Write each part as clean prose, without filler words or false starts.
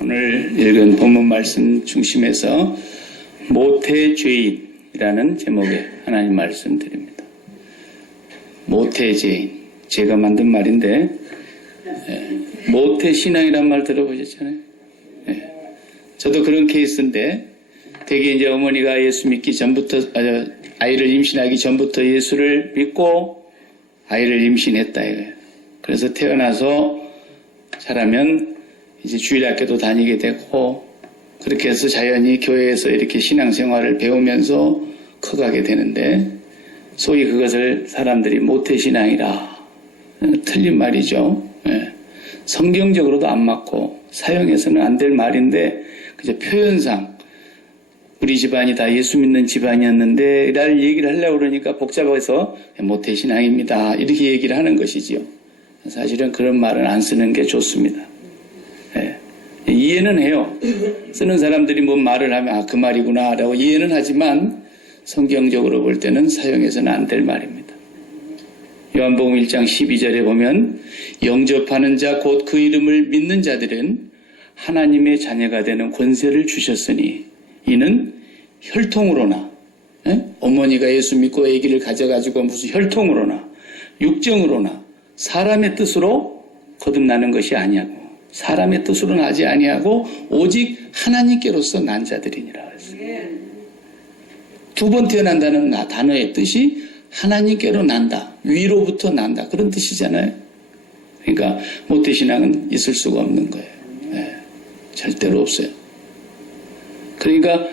오늘 읽은 본문 말씀 중심에서 모태죄인이라는 제목의 하나님 말씀 드립니다. 모태죄인, 제가 만든 말인데 모태신앙이란 말 들어보셨잖아요. 저도 그런 케이스인데 되게 이제 어머니가 예수 믿기 전부터 아이를 임신하기 전부터 예수를 믿고 아이를 임신했다 이거예요. 그래서 태어나서 자라면 이제 주일학교도 다니게 되고 그렇게 해서 자연히 교회에서 이렇게 신앙생활을 배우면서 커가게 되는데 소위 그것을 사람들이 모태신앙이라 틀린 말이죠. 성경적으로도 안 맞고 사용해서는 안 될 말인데 그저 표현상 우리 집안이 다 예수 믿는 집안이었는데 이런 얘기를 하려고 그러니까 복잡해서 모태신앙입니다 이렇게 얘기를 하는 것이지요. 사실은 그런 말은 안 쓰는 게 좋습니다. 이해는 해요. 쓰는 사람들이 뭔 말을 하면 그 말이구나 라고 이해는 하지만 성경적으로 볼 때는 사용해서는 안 될 말입니다. 요한복음 1장 12절에 보면 영접하는 자 곧 그 이름을 믿는 자들은 하나님의 자녀가 되는 권세를 주셨으니 이는 혈통으로나 어머니가 예수 믿고 아기를 가져가지고 무슨 혈통으로나 육정으로나 사람의 뜻으로 거듭나는 것이 아니하고 사람의 뜻으로 나지 아니하고 오직 하나님께로서 난 자들이니라 그랬어요. 두 번 태어난다는 단어의 뜻이 하나님께로 난다, 위로부터 난다 그런 뜻이잖아요. 그러니까 모태신앙은 있을 수가 없는 거예요. 절대로 없어요. 그러니까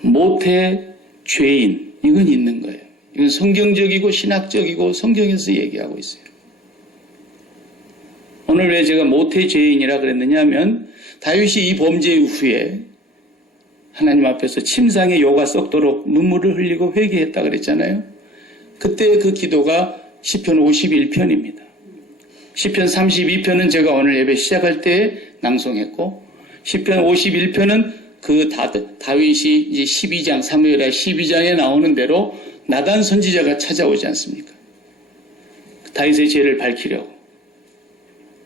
모태죄인 이건 있는 거예요. 이건 성경적이고 신학적이고 성경에서 얘기하고 있어요. 오늘 왜 제가 모태죄인이라 그랬느냐 하면 다윗이 이 범죄 후에 하나님 앞에서 침상에 요가 썩도록 눈물을 흘리고 회개했다 그랬잖아요. 그때 그 기도가 시편 51편입니다. 시편 32편은 제가 오늘 예배 시작할 때 낭송했고 시편 51편은 그 다윗이 이제 12장 사무엘하 12장에 나오는 대로 나단 선지자가 찾아오지 않습니까? 다윗의 죄를 밝히려고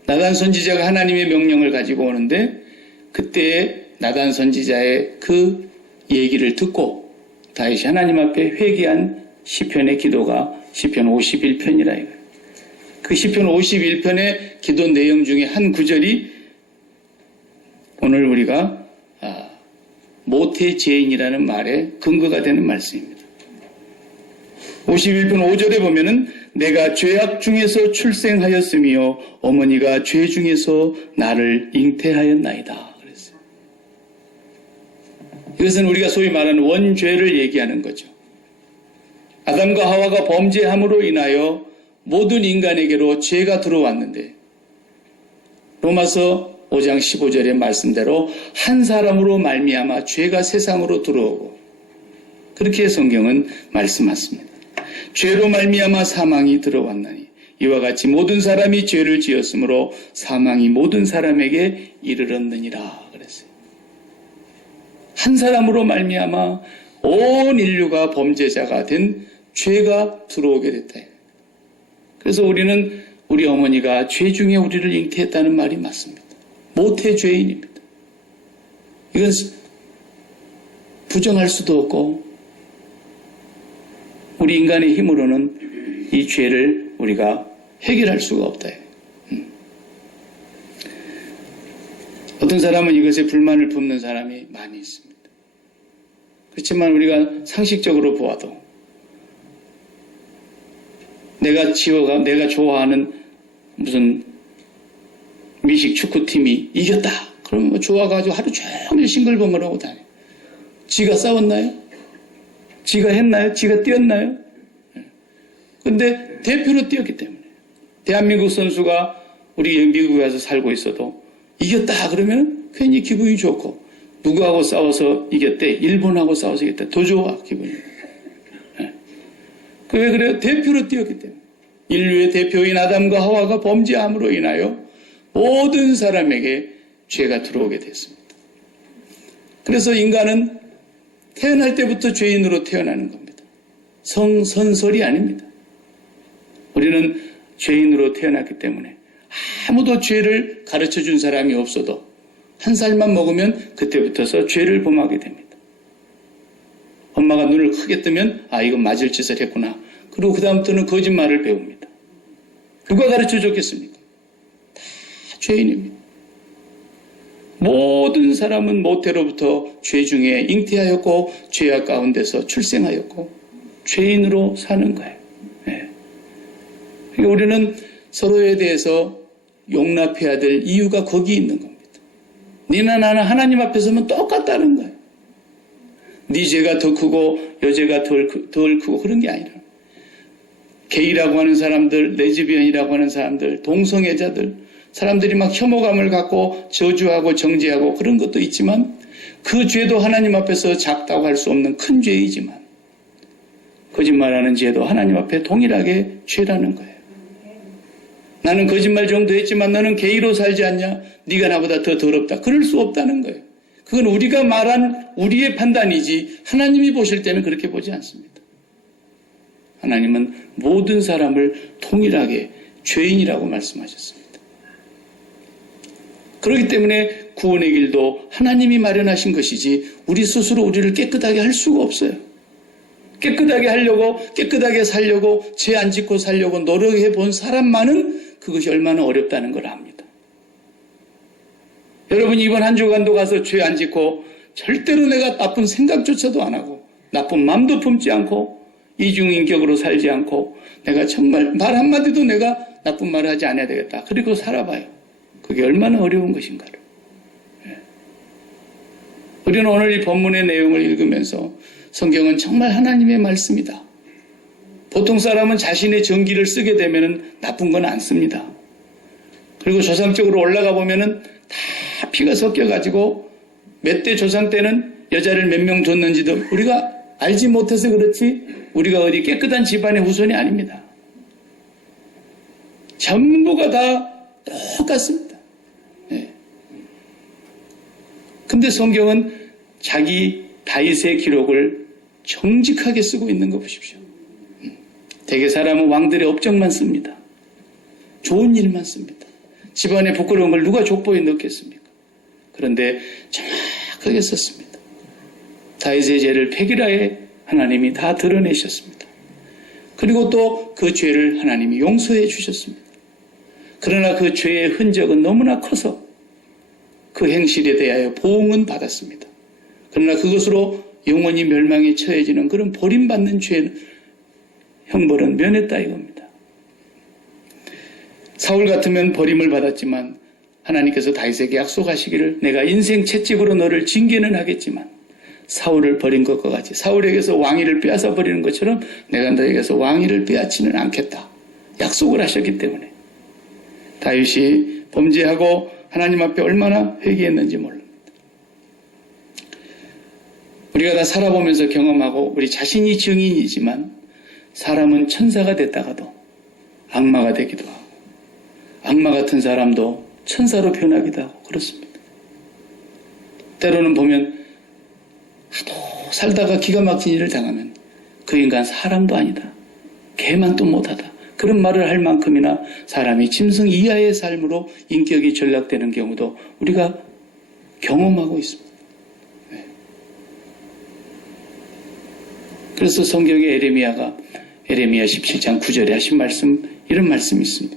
나단 선지자가 하나님의 명령을 가지고 오는데 그때 나단 선지자의 그 얘기를 듣고 다윗이 하나님 앞에 회개한 시편의 기도가 시편 51편이라 이거예요. 그 시편 51편의 기도 내용 중에 한 구절이 오늘 우리가 모태죄인이라는 말에 근거가 되는 말씀입니다. 51편 5절에 보면은 내가 죄악 중에서 출생하였으며 어머니가 죄 중에서 나를 잉태하였나이다 그랬어요. 이것은 우리가 소위 말하는 원죄를 얘기하는 거죠. 아담과 하와가 범죄함으로 인하여 모든 인간에게로 죄가 들어왔는데 로마서 5장 15절의 말씀대로 한 사람으로 말미암아 죄가 세상으로 들어오고 그렇게 성경은 말씀하십니다. 죄로 말미암아 사망이 들어왔나니 이와 같이 모든 사람이 죄를 지었으므로 사망이 모든 사람에게 이르렀느니라 그랬어요. 한 사람으로 말미암아 온 인류가 범죄자가 된 죄가 들어오게 됐다. 그래서 우리는 우리 어머니가 죄 중에 우리를 잉태했다는 말이 맞습니다. 모태죄인입니다. 이건 부정할 수도 없고 우리 인간의 힘으로는 이 죄를 우리가 해결할 수가 없다. 어떤 사람은 이것에 불만을 품는 사람이 많이 있습니다. 그렇지만 우리가 상식적으로 보아도 내가 좋아하는 무슨 미식 축구팀이 이겼다. 그러면 좋아가지고 하루 종일 싱글벙글하고 다녀요. 지가 싸웠나요? 지가 했나요? 지가 뛰었나요? 그런데 대표로 뛰었기 때문에 대한민국 선수가 우리 미국에 가서 살고 있어도 이겼다 그러면 괜히 기분이 좋고 누구하고 싸워서 이겼대? 일본하고 싸워서 이겼대. 더 좋아 기분이. 왜 그래요? 대표로 뛰었기 때문에. 인류의 대표인 아담과 하와가 범죄함으로 인하여 모든 사람에게 죄가 들어오게 됐습니다. 그래서 인간은 태어날 때부터 죄인으로 태어나는 겁니다. 성선설이 아닙니다. 우리는 죄인으로 태어났기 때문에 아무도 죄를 가르쳐준 사람이 없어도 한 살만 먹으면 그때부터서 죄를 범하게 됩니다. 엄마가 눈을 크게 뜨면 이건 맞을 짓을 했구나. 그리고 그 다음부터는 거짓말을 배웁니다. 누가 가르쳐 줬겠습니까? 다 죄인입니다. 모든 사람은 모태로부터 죄 중에 잉태하였고 죄악 가운데서 출생하였고 죄인으로 사는 거예요. 네. 그러니까 우리는 서로에 대해서 용납해야 될 이유가 거기 있는 겁니다. 니나 나나 하나님 앞에 서면 똑같다는 거예요. 네 죄가 더 크고 여 죄가 덜 크고 그런 게 아니라 게이라고 하는 사람들, 레즈비언이라고 하는 사람들, 동성애자들 사람들이 막 혐오감을 갖고 저주하고 정죄하고 그런 것도 있지만 그 죄도 하나님 앞에서 작다고 할 수 없는 큰 죄이지만 거짓말하는 죄도 하나님 앞에 동일하게 죄라는 거예요. 나는 거짓말 정도 했지만 너는 게이로 살지 않냐? 네가 나보다 더 더럽다. 그럴 수 없다는 거예요. 그건 우리가 말한 우리의 판단이지 하나님이 보실 때는 그렇게 보지 않습니다. 하나님은 모든 사람을 동일하게 죄인이라고 말씀하셨습니다. 그렇기 때문에 구원의 길도 하나님이 마련하신 것이지 우리 스스로 우리를 깨끗하게 할 수가 없어요. 깨끗하게 하려고 깨끗하게 살려고 죄 안 짓고 살려고 노력해 본 사람만은 그것이 얼마나 어렵다는 걸 압니다. 여러분 이번 한 주간도 가서 죄 안 짓고 절대로 내가 나쁜 생각조차도 안 하고 나쁜 마음도 품지 않고 이중인격으로 살지 않고 내가 정말 말 한마디도 내가 나쁜 말을 하지 않아야 되겠다. 그리고 살아봐요. 그게 얼마나 어려운 것인가를. 우리는 오늘 이 본문의 내용을 읽으면서 성경은 정말 하나님의 말씀이다. 보통 사람은 자신의 정기를 쓰게 되면 나쁜 건 안 씁니다. 그리고 조상적으로 올라가 보면은 다 피가 섞여가지고 몇 대 조상 때는 여자를 몇 명 줬는지도 우리가 알지 못해서 그렇지 우리가 어디 깨끗한 집안의 후손이 아닙니다. 전부가 다 똑같습니다. 네. 근데 성경은 자기 다윗의 기록을 정직하게 쓰고 있는 거 보십시오. 대개 사람은 왕들의 업적만 씁니다. 좋은 일만 씁니다. 집안에 부끄러운 걸 누가 족보에 넣겠습니까? 그런데 정확하게 썼습니다. 다윗의 죄를 백일하에 하나님이 다 드러내셨습니다. 그리고 또 그 죄를 하나님이 용서해 주셨습니다. 그러나 그 죄의 흔적은 너무나 커서 그 행실에 대하여 보응은 받았습니다. 그러나 그것으로 영원히 멸망에 처해지는 그런 버림받는 죄 형벌은 면했다 이겁니다. 사울 같으면 버림을 받았지만 하나님께서 다윗에게 약속하시기를 내가 인생 채찍으로 너를 징계는 하겠지만 사울을 버린 것과 같이 사울에게서 왕위를 빼앗아 버리는 것처럼 내가 너에게서 왕위를 빼앗지는 않겠다. 약속을 하셨기 때문에 다윗이 범죄하고 하나님 앞에 얼마나 회개했는지 모릅니다. 우리가 다 살아보면서 경험하고 우리 자신이 증인이지만 사람은 천사가 됐다가도 악마가 되기도 하고 악마 같은 사람도 천사로 변하기도 하고 그렇습니다. 때로는 보면 하도 살다가 기가 막힌 일을 당하면 그 인간 사람도 아니다. 개만 또 못하다. 그런 말을 할 만큼이나 사람이 짐승 이하의 삶으로 인격이 전락되는 경우도 우리가 경험하고 있습니다. 네. 그래서 성경의 에레미야 17장 9절에 하신 말씀, 이런 말씀이 있습니다.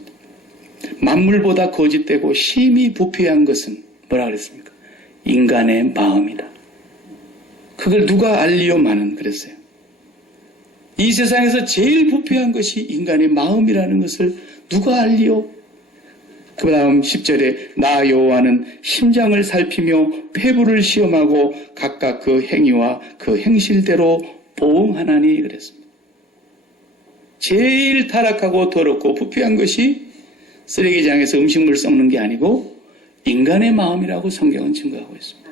만물보다 거짓되고 심히 부패한 것은 뭐라 그랬습니까? 인간의 마음이다. 그걸 누가 알리오마는 그랬어요. 이 세상에서 제일 부패한 것이 인간의 마음이라는 것을 누가 알리오? 그 다음 10절에 나 여호와는 심장을 살피며 폐부를 시험하고 각각 그 행위와 그 행실대로 보응하나니 그랬습니다. 제일 타락하고 더럽고 부패한 것이 쓰레기장에서 음식물 썩는 게 아니고 인간의 마음이라고 성경은 증거하고 있습니다.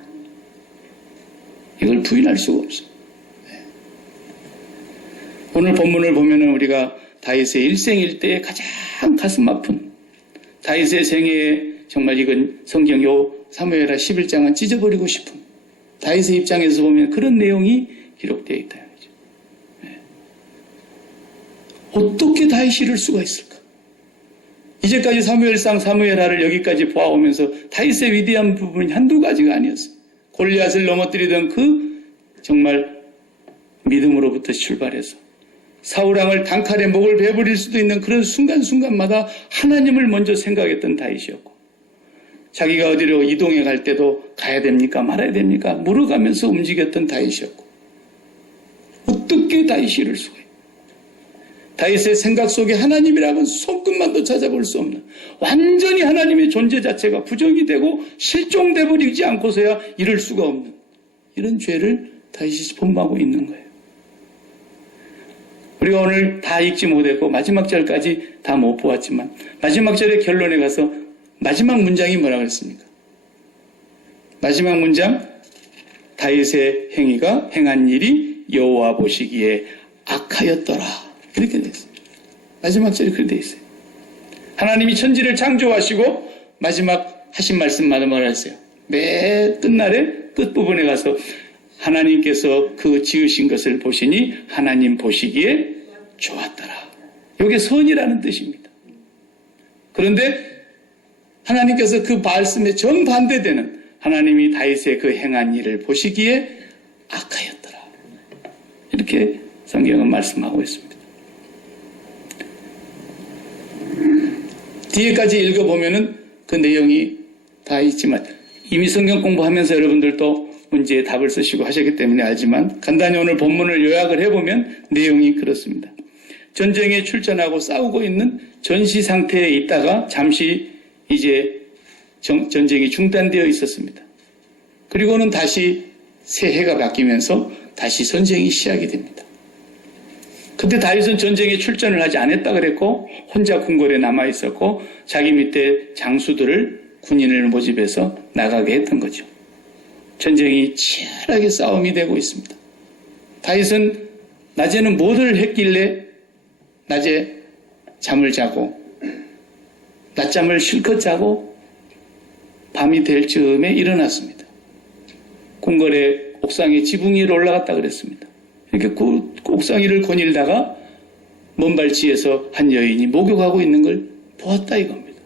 이걸 부인할 수가 없어요. 네. 오늘 본문을 보면은 우리가 다윗의 일생일대에 가장 가슴 아픈 다윗의 생애에 정말 이건 성경 요 사무엘하 11장은 찢어버리고 싶은 다윗의 입장에서 보면 그런 내용이 기록되어 있다. 네. 어떻게 다윗이 이럴 수가 있을까? 이제까지 사무엘상 사무엘하를 여기까지 보아오면서 다윗의 위대한 부분이 한두 가지가 아니었어요. 골리앗을 넘어뜨리던 그 정말 믿음으로부터 출발해서 사울왕을 단칼에 목을 베버릴 수도 있는 그런 순간순간마다 하나님을 먼저 생각했던 다윗이었고, 자기가 어디로 이동해 갈 때도 가야 됩니까 말아야 됩니까 물어가면서 움직였던 다윗이었고, 어떻게 다윗이 이럴 수가 있어요? 다윗의 생각 속에 하나님이라고는 손끝만도 찾아볼 수 없는, 완전히 하나님의 존재 자체가 부정이 되고 실종돼 버리지 않고서야 이럴 수가 없는 이런 죄를 다윗이 본받고 있는 거예요. 우리가 오늘 다 읽지 못했고 마지막 절까지 다 못 보았지만 마지막 절의 결론에 가서 마지막 문장이 뭐라고 했습니까? 마지막 문장, 다윗의 행위가 행한 일이 여호와 보시기에 악하였더라, 이렇게 되어 있습니다. 마지막 절이 그렇게 되어 있어요. 하나님이 천지를 창조하시고 마지막 하신 말씀마다 뭐라 했어요? 매 끝날에 끝부분에 가서 하나님께서 그 지으신 것을 보시니 하나님 보시기에 좋았더라. 이게 선이라는 뜻입니다. 그런데 하나님께서 그 말씀에 정반대되는 하나님이 다윗의 그 행한 일을 보시기에 악하였더라, 이렇게 성경은 말씀하고 있습니다. 뒤에까지 읽어보면은 그 내용이 다 있지만 이미 성경 공부하면서 여러분들도 문제에 답을 쓰시고 하셨기 때문에 알지만 간단히 오늘 본문을 요약을 해보면 내용이 그렇습니다. 전쟁에 출전하고 싸우고 있는 전시 상태에 있다가 잠시 이제 전쟁이 중단되어 있었습니다. 그리고는 다시 새해가 바뀌면서 다시 전쟁이 시작이 됩니다. 그때 다윗은 전쟁에 출전을 하지 않았다 그랬고 혼자 궁궐에 남아 있었고 자기 밑에 장수들을 군인을 모집해서 나가게 했던 거죠. 전쟁이 치열하게 싸움이 되고 있습니다. 다윗은 낮에는 뭐를 했길래 낮에 잠을 자고 낮잠을 실컷 자고 밤이 될 즈음에 일어났습니다. 궁궐의 옥상에 지붕 위로 올라갔다 그랬습니다. 이렇게 그 옥상 위를 거닐다가 먼발치에서 한 여인이 목욕하고 있는 걸 보았다 이겁니다.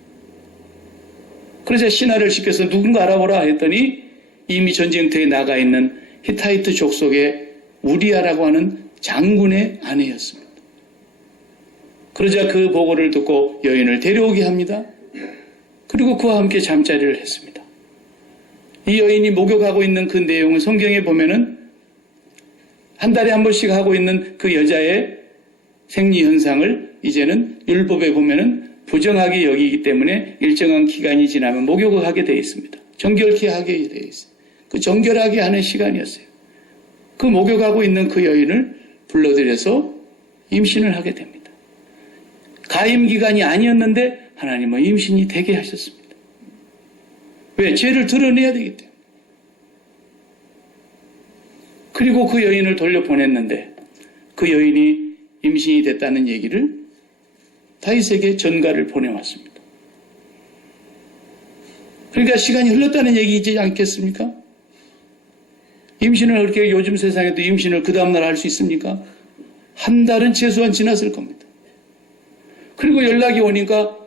그러자 신하를 시켜서 누군가 알아보라 했더니 이미 전쟁터에 나가 있는 히타이트 족속의 우리아라고 하는 장군의 아내였습니다. 그러자 그 보고를 듣고 여인을 데려오게 합니다. 그리고 그와 함께 잠자리를 했습니다. 이 여인이 목욕하고 있는 그 내용은 성경에 보면은 한 달에 한 번씩 하고 있는 그 여자의 생리 현상을 이제는 율법에 보면은 부정하게 여기기 때문에 일정한 기간이 지나면 목욕을 하게 되어 있습니다. 정결케 하게 되어 있어요. 그 정결하게 하는 시간이었어요. 그 목욕하고 있는 그 여인을 불러들여서 임신을 하게 됩니다. 가임 기간이 아니었는데 하나님은 임신이 되게 하셨습니다. 왜? 죄를 드러내야 되기 때문에. 그리고 그 여인을 돌려보냈는데 그 여인이 임신이 됐다는 얘기를 다윗에게 전가를 보내왔습니다. 그러니까 시간이 흘렀다는 얘기이지 않겠습니까? 임신을 그렇게 요즘 세상에도 임신을 그 다음날 할 수 있습니까? 한 달은 최소한 지났을 겁니다. 그리고 연락이 오니까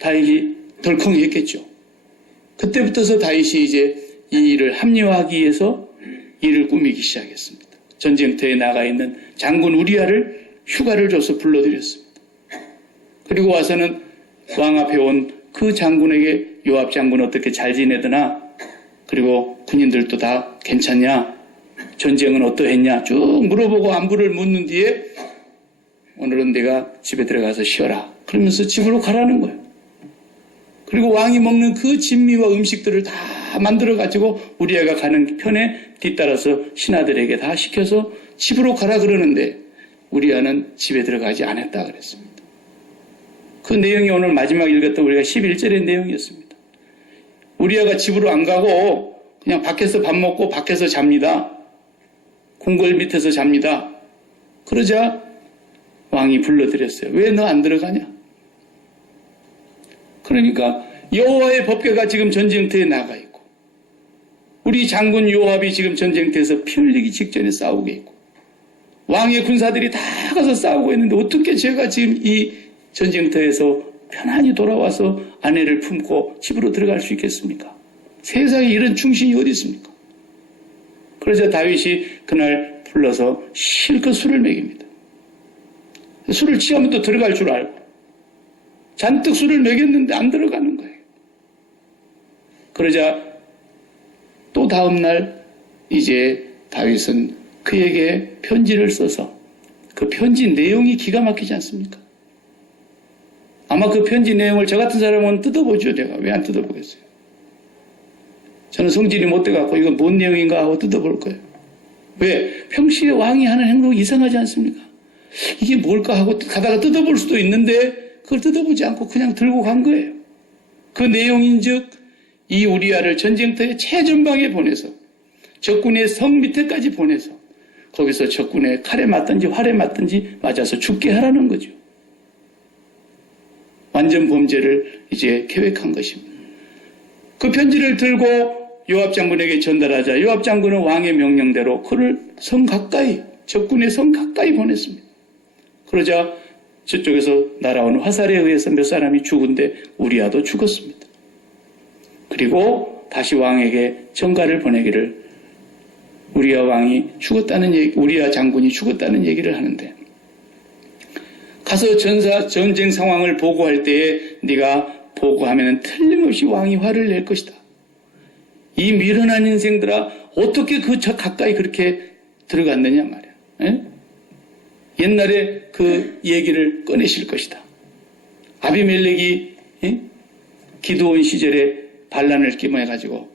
다윗이 덜컹했겠죠. 그때부터서 다윗이 이제 이 일을 합리화하기 위해서 일을 꾸미기 시작했습니다. 전쟁터에 나가 있는 장군 우리아를 휴가를 줘서 불러들였습니다. 그리고 와서는 왕 앞에 온 그 장군에게 요압 장군 어떻게 잘 지내더나, 그리고 군인들도 다 괜찮냐, 전쟁은 어떠했냐 쭉 물어보고 안부를 묻는 뒤에 오늘은 내가 집에 들어가서 쉬어라 그러면서 집으로 가라는 거예요. 그리고 왕이 먹는 그 진미와 음식들을 다 만들어가지고 우리아가 가는 편에 뒤따라서 신하들에게 다 시켜서 집으로 가라 그러는데 우리아는 집에 들어가지 않았다 그랬습니다. 그 내용이 오늘 마지막 읽었던 우리가 11절의 내용이었습니다. 우리아가 집으로 안 가고 그냥 밖에서 밥 먹고 밖에서 잡니다. 궁궐 밑에서 잡니다. 그러자 왕이 불러들였어요. 왜 너 안 들어가냐? 그러니까 여호와의 법궤가 지금 전쟁터에 나가 있고 우리 장군 요압이 지금 전쟁터에서 피 흘리기 직전에 싸우고 있고 왕의 군사들이 다 가서 싸우고 있는데 어떻게 제가 지금 이 전쟁터에서 편안히 돌아와서 아내를 품고 집으로 들어갈 수 있겠습니까? 세상에 이런 충신이 어디 있습니까? 그러자 다윗이 그날 불러서 실컷 술을 먹입니다. 술을 취하면 또 들어갈 줄 알고 잔뜩 술을 먹였는데 안 들어가는 거예요. 그러자 또 다음날 이제 다윗은 그에게 편지를 써서 그 편지 내용이 기가 막히지 않습니까? 아마 그 편지 내용을 저 같은 사람은 뜯어보죠. 내가 왜 안 뜯어보겠어요? 저는 성질이 못 돼갖고 이거 뭔 내용인가 하고 뜯어볼 거예요. 왜? 평시에 왕이 하는 행동이 이상하지 않습니까? 이게 뭘까 하고 가다가 뜯어볼 수도 있는데 그걸 뜯어보지 않고 그냥 들고 간 거예요. 그 내용인즉 이 우리아를 전쟁터의 최전방에 보내서 적군의 성 밑에까지 보내서 거기서 적군의 칼에 맞든지 활에 맞든지 맞아서 죽게 하라는 거죠. 완전 범죄를 이제 계획한 것입니다. 그 편지를 들고 요압 장군에게 전달하자 요압 장군은 왕의 명령대로 그를 성 가까이 적군의 성 가까이 보냈습니다. 그러자 저쪽에서 날아오는 화살에 의해서 몇 사람이 죽은데 우리아도 죽었습니다. 그리고 다시 왕에게 전가를 보내기를 우리아 왕이 죽었다는 얘기, 우리아 장군이 죽었다는 얘기를 하는데 가서 전쟁 상황을 보고할 때에 네가 보고하면 틀림없이 왕이 화를 낼 것이다. 이 미련한 인생들아 어떻게 저 가까이 그렇게 들어갔느냐 말이야. 에? 옛날에 그 얘기를 꺼내실 것이다. 아비멜렉이 기드온 시절에 반란을 끼머해가지고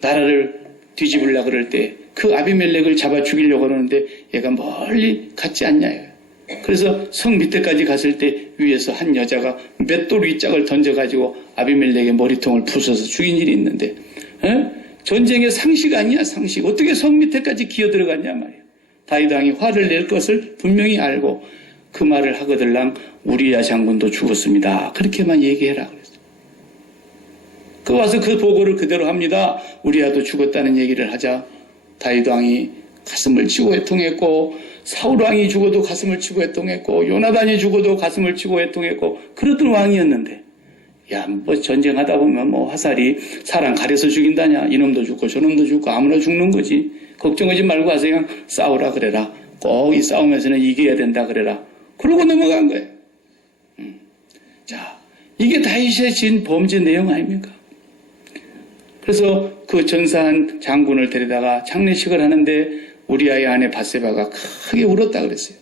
나라를 뒤집으려고 그럴 때 그 아비멜렉을 잡아 죽이려고 그러는데 얘가 멀리 갔지 않냐. 그래서 성 밑에까지 갔을 때 위에서 한 여자가 맷돌 윗짝을 던져가지고 아비멜렉의 머리통을 부숴서 죽인 일이 있는데 전쟁의 상식 아니야 상식. 어떻게 성 밑에까지 기어 들어갔냐 말이야. 다윗 왕이 화를 낼 것을 분명히 알고 그 말을 하거들랑 우리야 장군도 죽었습니다. 그렇게만 얘기해라 그랬어요. 그 와서 그 보고를 그대로 합니다. 우리야도 죽었다는 얘기를 하자 다윗 왕이 가슴을 치고 애통했고 사울 왕이 죽어도 가슴을 치고 애통했고 요나단이 죽어도 가슴을 치고 애통했고 그러던 왕이었는데 야, 뭐 전쟁하다 보면 뭐 화살이 사람 가려서 죽인다냐. 이놈도 죽고 저놈도 죽고 아무나 죽는 거지. 걱정하지 말고 와서 그냥 싸우라 그래라. 꼭 이 싸움에서는 이겨야 된다 그래라. 그러고 넘어간 거예요. 자, 이게 다윗의 진 범죄 내용 아닙니까? 그래서 그 전사한 장군을 데려다가 장례식을 하는데 우리아의 아내 밧세바가 크게 울었다 그랬어요.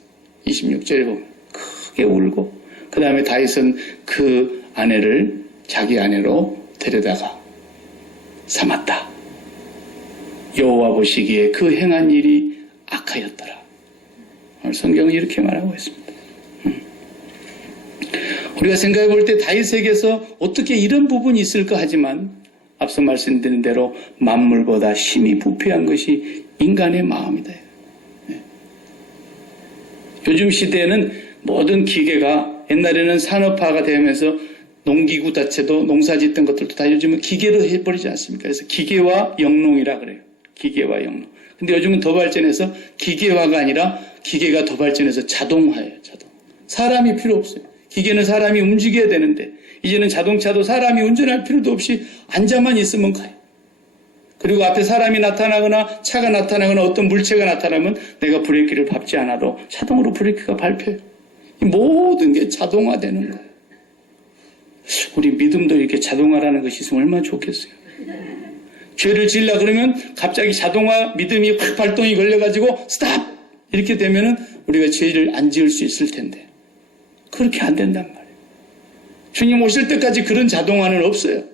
26절에 보면 크게 울고 그 다음에 다윗은 그 아내를 자기 아내로 데려다가 삼았다. 여호와 보시기에 그 행한 일이 악하였더라. 오늘 성경은 이렇게 말하고 있습니다. 우리가 생각해 볼 때 다윗에게서 어떻게 이런 부분이 있을까 하지만 앞서 말씀드린 대로 만물보다 심히 부패한 것이 인간의 마음이다. 요즘 시대에는 모든 기계가 옛날에는 산업화가 되면서 농기구 자체도 농사 짓던 것들도 다 요즘은 기계로 해버리지 않습니까? 그래서 기계화 영농이라 그래요. 기계화 영농. 근데 요즘은 더 발전해서 기계화가 아니라 기계가 더 발전해서 자동화예요. 자동. 사람이 필요 없어요. 기계는 사람이 움직여야 되는데 이제는 자동차도 사람이 운전할 필요도 없이 앉아만 있으면 가요. 그리고 앞에 사람이 나타나거나 차가 나타나거나 어떤 물체가 나타나면 내가 브레이크를 밟지 않아도 자동으로 브레이크가 밟혀요. 이 모든 게 자동화되는 거예요. 우리 믿음도 이렇게 자동화라는 것이 있으면 얼마나 좋겠어요. 죄를 지으려 그러면 갑자기 자동화 믿음이 확 발동이 걸려가지고 스탑! 이렇게 되면은 우리가 죄를 안 지을 수 있을 텐데 그렇게 안 된단 말이에요. 주님 오실 때까지 그런 자동화는 없어요.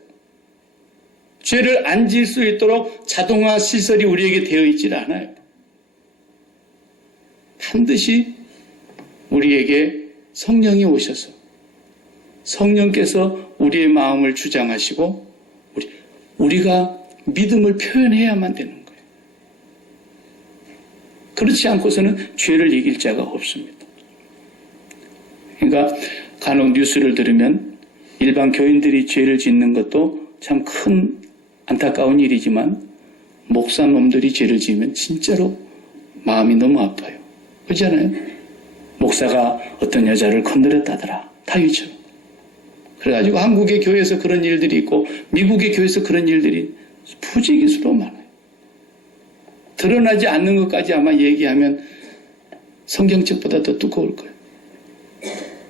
죄를 안 지을 수 있도록 자동화 시설이 우리에게 되어 있질 않아요. 반드시 우리에게 성령이 오셔서 성령께서 우리의 마음을 주장하시고 우리가 믿음을 표현해야만 되는 거예요. 그렇지 않고서는 죄를 이길 자가 없습니다. 그러니까 간혹 뉴스를 들으면 일반 교인들이 죄를 짓는 것도 참 큰 안타까운 일이지만 목사놈들이 죄를 지으면 진짜로 마음이 너무 아파요. 그렇잖아요? 목사가 어떤 여자를 건드렸다더라. 다윗처럼. 그래가지고 한국의 교회에서 그런 일들이 있고 미국의 교회에서 그런 일들이 부지기수로 많아요. 드러나지 않는 것까지 아마 얘기하면 성경책보다 더 두꺼울 거예요.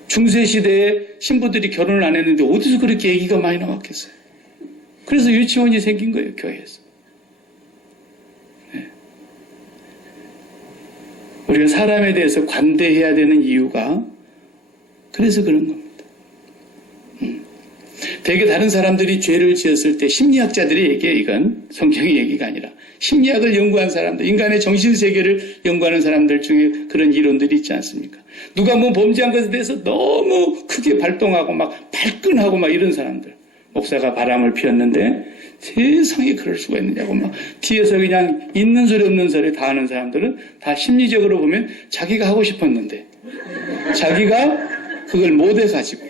중세시대에 신부들이 결혼을 안 했는데 어디서 그렇게 얘기가 많이 나왔겠어요. 그래서 유치원이 생긴 거예요, 교회에서. 네. 우리가 사람에 대해서 관대해야 되는 이유가 그래서 그런 겁니다. 되게 다른 사람들이 죄를 지었을 때 심리학자들이 얘기해. 이건 성경의 얘기가 아니라 심리학을 연구한 사람들, 인간의 정신세계를 연구하는 사람들 중에 그런 이론들이 있지 않습니까? 누가 뭐 범죄한 것에 대해서 너무 크게 발동하고 막 발끈하고 막 이런 사람들, 목사가 바람을 피웠는데 세상에 그럴 수가 있느냐고 막 뒤에서 그냥 있는 소리 없는 소리 다 하는 사람들은 다 심리적으로 보면 자기가 하고 싶었는데 자기가 그걸 못 해가지고,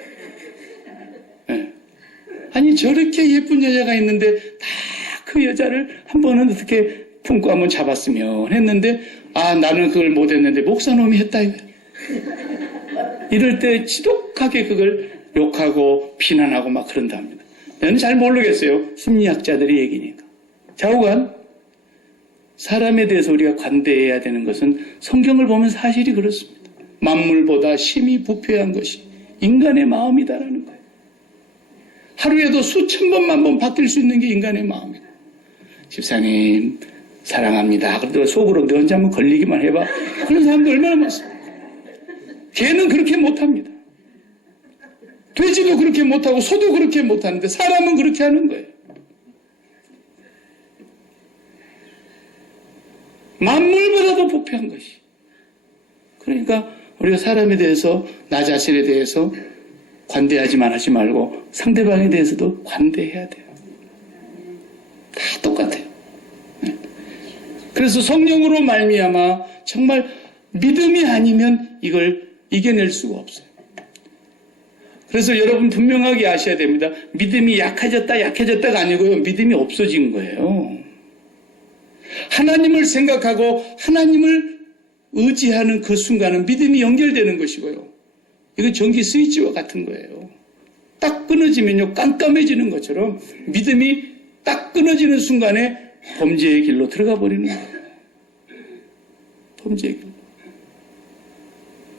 네. 아니 저렇게 예쁜 여자가 있는데 다 그 여자를 한 번은 어떻게 품고 한번 잡았으면 했는데, 아 나는 그걸 못 했는데 목사놈이 했다 이거야. 이럴 때 지독하게 그걸 욕하고 비난하고 막 그런답니다. 저는 잘 모르겠어요. 심리학자들의 얘기니까. 좌우간 사람에 대해서 우리가 관대해야 되는 것은 성경을 보면 사실이 그렇습니다. 만물보다 심히 부패한 것이 인간의 마음이다라는 거예요. 하루에도 수천 번, 만 번 바뀔 수 있는 게 인간의 마음이다. 집사님 사랑합니다. 그래도 속으로 너 혼자 한번 걸리기만 해봐. 그런 사람들 얼마나 많습니까? 개는 그렇게 못합니다. 돼지도 그렇게 못하고 소도 그렇게 못하는데 사람은 그렇게 하는 거예요. 만물보다도 부패한 것이. 그러니까 우리가 사람에 대해서, 나 자신에 대해서 관대하지만 하지 말고 상대방에 대해서도 관대해야 돼요. 다 똑같아요. 그래서 성령으로 말미암아 정말 믿음이 아니면 이걸 이겨낼 수가 없어요. 그래서 여러분 분명하게 아셔야 됩니다. 믿음이 약해졌다가 아니고요. 믿음이 없어진 거예요. 하나님을 생각하고 하나님을 의지하는 그 순간은 믿음이 연결되는 것이고요. 이거 전기 스위치와 같은 거예요. 딱 끊어지면요, 깜깜해지는 것처럼 믿음이 딱 끊어지는 순간에 범죄의 길로 들어가 버리는 거예요. 범죄의 길.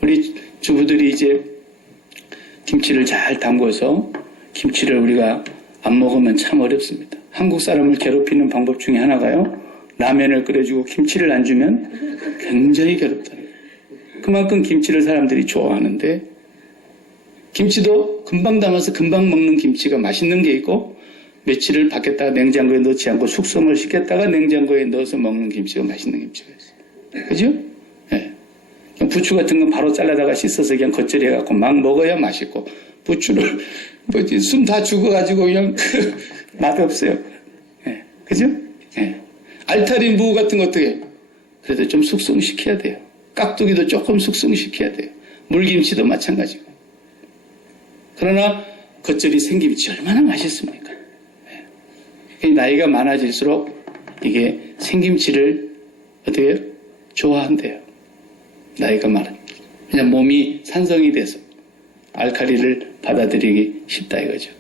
우리 주부들이 이제 김치를 잘 담궈서 김치를 우리가 안 먹으면 참 어렵습니다. 한국 사람을 괴롭히는 방법 중에 하나가요, 라면을 끓여주고 김치를 안 주면 굉장히 괴롭다. 그만큼 김치를 사람들이 좋아하는데, 김치도 금방 담아서 금방 먹는 김치가 맛있는 게 있고, 며칠을 밖에다가 냉장고에 넣지 않고 숙성을 시켰다가 냉장고에 넣어서 먹는 김치가 맛있는 김치가 있어요. 그죠? 네. 부추 같은 건 바로 잘라다가 씻어서 그냥 겉절이 해갖고 막 먹어야 맛있고, 부추를 숨 다 죽어가지고 그냥 맛없어요. 네. 그죠? 네. 알타리 무 같은 거 어떻게 해요? 그래도 좀 숙성시켜야 돼요. 깍두기도 조금 숙성시켜야 돼요. 물김치도 마찬가지고. 그러나 겉절이 생김치 얼마나 맛있습니까? 나이가 많아질수록 이게 생김치를 어떻게 해요? 좋아한대요. 나이가 많아. 그냥 몸이 산성이 돼서 알칼리를 받아들이기 쉽다 이거죠.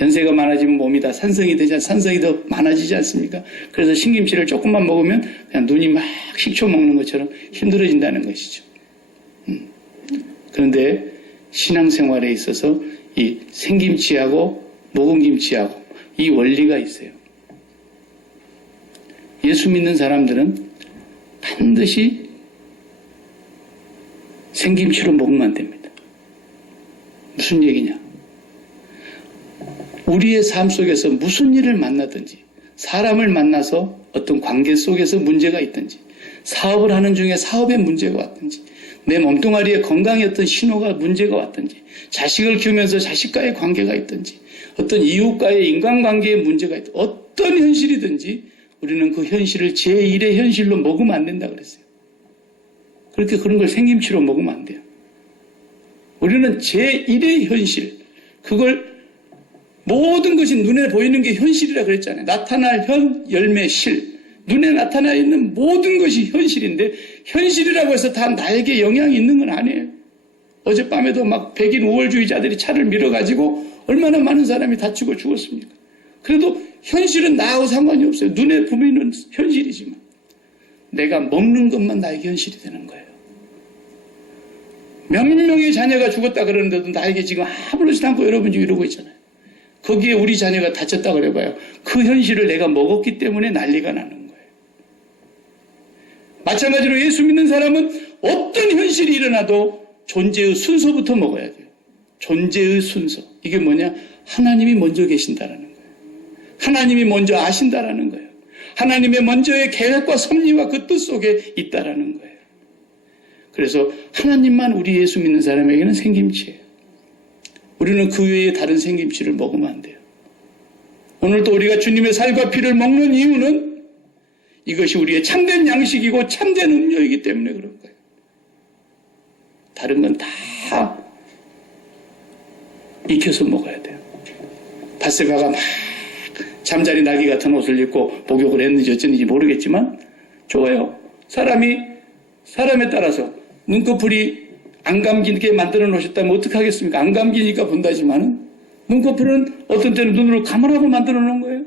연세가 많아지면 몸이 다 산성이 되지, 산성이 더 많아지지 않습니까? 그래서 신김치를 조금만 먹으면 그냥 눈이 막 식초 먹는 것처럼 힘들어진다는 것이죠. 그런데 신앙생활에 있어서 이 생김치하고 묵은 김치하고 이 원리가 있어요. 예수 믿는 사람들은 반드시 생김치로 먹으면 안 됩니다. 무슨 얘기냐? 우리의 삶 속에서 무슨 일을 만나든지, 사람을 만나서 어떤 관계 속에서 문제가 있든지, 사업을 하는 중에 사업에 문제가 왔든지, 내 몸뚱아리에 건강에 어떤 신호가 문제가 왔든지, 자식을 키우면서 자식과의 관계가 있든지, 어떤 이웃과의 인간관계에 문제가 있든지, 어떤 현실이든지 우리는 그 현실을 제1의 현실로 먹으면 안 된다 그랬어요. 그렇게 그런 걸 생김치로 먹으면 안 돼요. 우리는 제1의 현실, 그걸 모든 것이 눈에 보이는 게 현실이라 그랬잖아요. 나타날 현, 열매, 실. 눈에 나타나 있는 모든 것이 현실인데, 현실이라고 해서 다 나에게 영향이 있는 건 아니에요. 어젯밤에도 막 백인 우월주의자들이 차를 밀어가지고 얼마나 많은 사람이 다치고 죽었습니까? 그래도 현실은 나하고 상관이 없어요. 눈에 보이는 현실이지만 내가 먹는 것만 나에게 현실이 되는 거예요. 몇 명의 자녀가 죽었다 그러는데도 나에게 지금 아무렇지도 않고 여러분 지금 이러고 있잖아요. 거기에 우리 자녀가 다쳤다 그래봐요. 그 현실을 내가 먹었기 때문에 난리가 나는 거예요. 마찬가지로 예수 믿는 사람은 어떤 현실이 일어나도 존재의 순서부터 먹어야 돼요. 존재의 순서. 이게 뭐냐? 하나님이 먼저 계신다라는 거예요. 하나님이 먼저 아신다라는 거예요. 하나님의 먼저의 계획과 섭리와 그 뜻 속에 있다라는 거예요. 그래서 하나님만 우리 예수 믿는 사람에게는 생김치예요. 우리는 그 외에 다른 생김치를 먹으면 안 돼요. 오늘도 우리가 주님의 살과 피를 먹는 이유는 이것이 우리의 참된 양식이고 참된 음료이기 때문에 그런 거예요. 다른 건 다 익혀서 먹어야 돼요. 바세바가 막 잠자리 나귀 같은 옷을 입고 목욕을 했는지 어쩐지 모르겠지만 좋아요. 사람에 따라서 눈꺼풀이 안 감기게 만들어 놓으셨다면 어떡하겠습니까? 안 감기니까 본다지만은 눈꺼풀은 어떤 때는 눈으로 감으라고 만들어 놓은 거예요.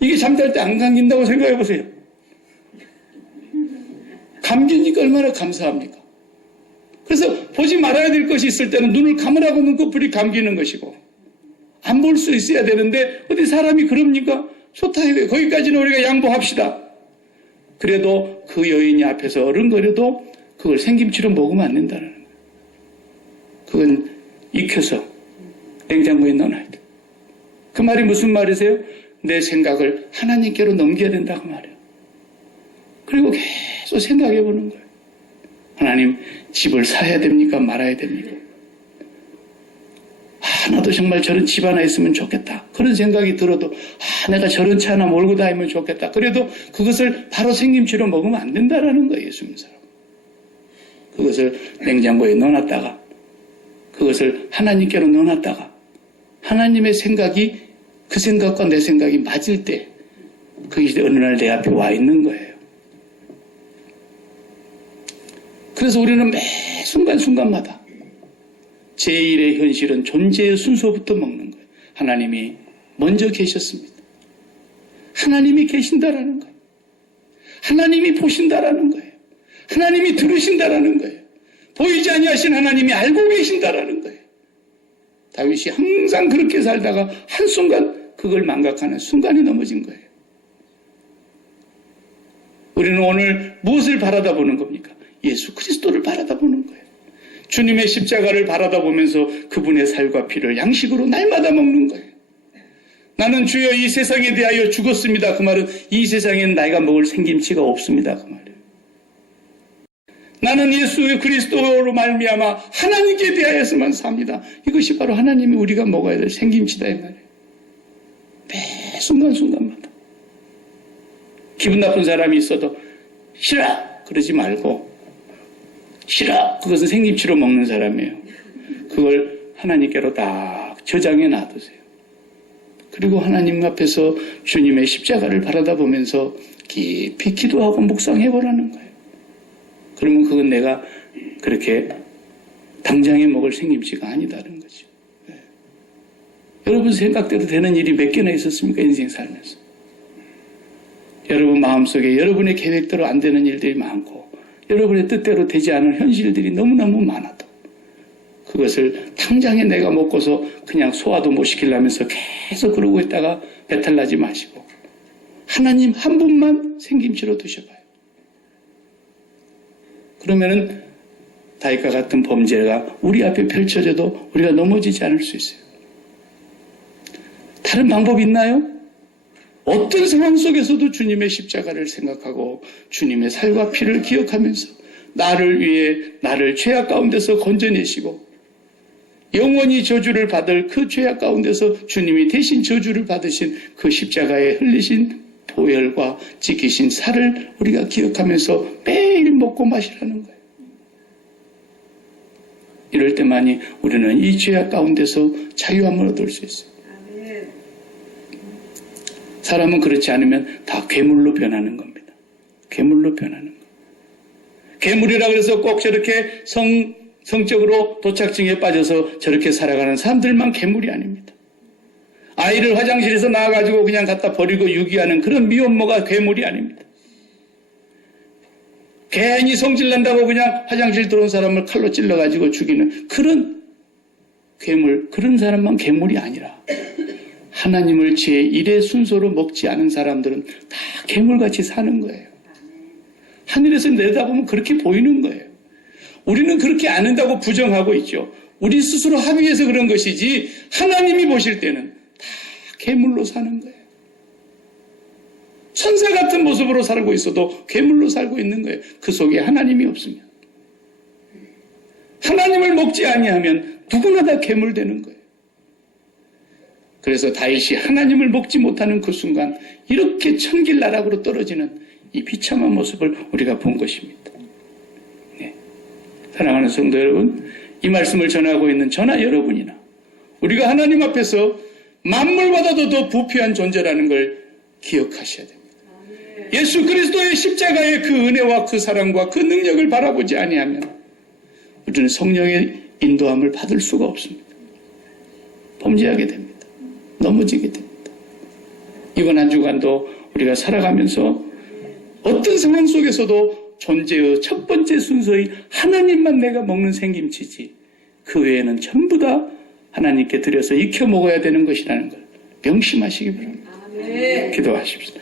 이게 잠잘 때 안 감긴다고 생각해 보세요. 감기니까 얼마나 감사합니까? 그래서 보지 말아야 될 것이 있을 때는 눈을 감으라고 눈꺼풀이 감기는 것이고 안 볼 수 있어야 되는데 어디 사람이 그럽니까? 좋다 이거예요. 거기까지는 우리가 양보합시다. 그래도 그 여인이 앞에서 어른거려도 그걸 생김치로 먹으면 안 된다는 거예요. 그건 익혀서 냉장고에 넣어놔야 돼요. 그 말이 무슨 말이세요? 내 생각을 하나님께로 넘겨야 된다고 말이에요. 그리고 계속 생각해 보는 거예요. 하나님, 집을 사야 됩니까? 말아야 됩니까? 나도 정말 저런 집 하나 있으면 좋겠다. 그런 생각이 들어도 내가 저런 차 하나 몰고 다니면 좋겠다. 그래도 그것을 바로 생김치로 먹으면 안 된다라는 거예요. 예수 믿는 사람. 그것을 냉장고에 넣어놨다가 그것을 하나님께로 넣어놨다가 하나님의 생각이 그 생각과 내 생각이 맞을 때 그게 어느 날 내 앞에 와 있는 거예요. 그래서 우리는 매 순간순간마다 제1의 현실은 존재의 순서부터 먹는 거예요. 하나님이 먼저 계셨습니다. 하나님이 계신다라는 거예요. 하나님이 보신다라는 거예요. 하나님이 들으신다라는 거예요. 보이지 아니하신 하나님이 알고 계신다라는 거예요. 다윗이 항상 그렇게 살다가 한순간 그걸 망각하는 순간에 넘어진 거예요. 우리는 오늘 무엇을 바라다 보는 겁니까? 예수 그리스도를 바라다 보는 거예요. 주님의 십자가를 바라다 보면서 그분의 살과 피를 양식으로 날마다 먹는 거예요. 나는 주여 이 세상에 대하여 죽었습니다. 그 말은 이 세상에는 나이가 먹을 생김치가 없습니다. 그 말이에요. 나는 예수 그리스도로 말미암아 하나님께 대하여서만 삽니다. 이것이 바로 하나님이 우리가 먹어야 될 생김치다 이 말이에요. 매 순간순간마다. 기분 나쁜 사람이 있어도 싫어 그러지 말고 싫어 그것은 생김치로 먹는 사람이에요. 그걸 하나님께로 딱 저장해 놔두세요. 그리고 하나님 앞에서 주님의 십자가를 바라다 보면서 깊이 기도하고 묵상해 보라는 거예요. 그러면 그건 내가 그렇게 당장에 먹을 생김치가 아니다는 거죠. 네. 여러분 생각대로 되는 일이 몇 개나 있었습니까? 인생 살면서. 여러분 마음속에 여러분의 계획대로 안 되는 일들이 많고 여러분의 뜻대로 되지 않은 현실들이 너무너무 많아도 그것을 당장에 내가 먹고서 그냥 소화도 못 시키려면서 계속 그러고 있다가 배탈 나지 마시고 하나님 한 분만 생김치로 드셔봐요. 그러면은 다윗과 같은 범죄가 우리 앞에 펼쳐져도 우리가 넘어지지 않을 수 있어요. 다른 방법이 있나요? 어떤 상황 속에서도 주님의 십자가를 생각하고 주님의 살과 피를 기억하면서 나를 위해 나를 죄악 가운데서 건져내시고 영원히 저주를 받을 그 죄악 가운데서 주님이 대신 저주를 받으신 그 십자가에 흘리신 보혈과 지키신 살을 우리가 기억하면서 매일 먹고 마시라는 거예요. 이럴 때만이 우리는 이 죄악 가운데서 자유함을 얻을 수 있어요. 사람은 그렇지 않으면 다 괴물로 변하는 겁니다. 괴물로 변하는 거예요. 괴물이라 그래서 꼭 저렇게 성적으로 도착증에 빠져서 저렇게 살아가는 사람들만 괴물이 아닙니다. 아이를 화장실에서 나와가지고 그냥 갖다 버리고 유기하는 그런 미혼모가 괴물이 아닙니다. 괜히 성질난다고 그냥 화장실 들어온 사람을 칼로 찔러가지고 죽이는 그런 괴물, 그런 사람만 괴물이 아니라 하나님을 제1의 순서로 먹지 않은 사람들은 다 괴물같이 사는 거예요. 하늘에서 내다보면 그렇게 보이는 거예요. 우리는 그렇게 안 한다고 부정하고 있죠. 우리 스스로 합의해서 그런 것이지 하나님이 보실 때는 다 괴물로 사는 거예요. 천사 같은 모습으로 살고 있어도 괴물로 살고 있는 거예요. 그 속에 하나님이 없으면. 하나님을 먹지 아니하면 누구나 다 괴물 되는 거예요. 그래서 다윗이 하나님을 먹지 못하는 그 순간 이렇게 천길나락으로 떨어지는 이 비참한 모습을 우리가 본 것입니다. 네. 사랑하는 성도 여러분, 이 말씀을 전하고 있는 저나 여러분이나 우리가 하나님 앞에서 만물보다도 더 부패한 존재라는 걸 기억하셔야 됩니다. 예수 그리스도의 십자가의 그 은혜와 그 사랑과 그 능력을 바라보지 아니하면 우리는 성령의 인도함을 받을 수가 없습니다. 범죄하게 됩니다. 넘어지게 됩니다. 이번 한 주간도 우리가 살아가면서 어떤 상황 속에서도 존재의 첫 번째 순서의 하나님만 내가 먹는 생김치지 그 외에는 전부 다 하나님께 드려서 익혀 먹어야 되는 것이라는 걸 명심하시기 바랍니다. 기도하십시오.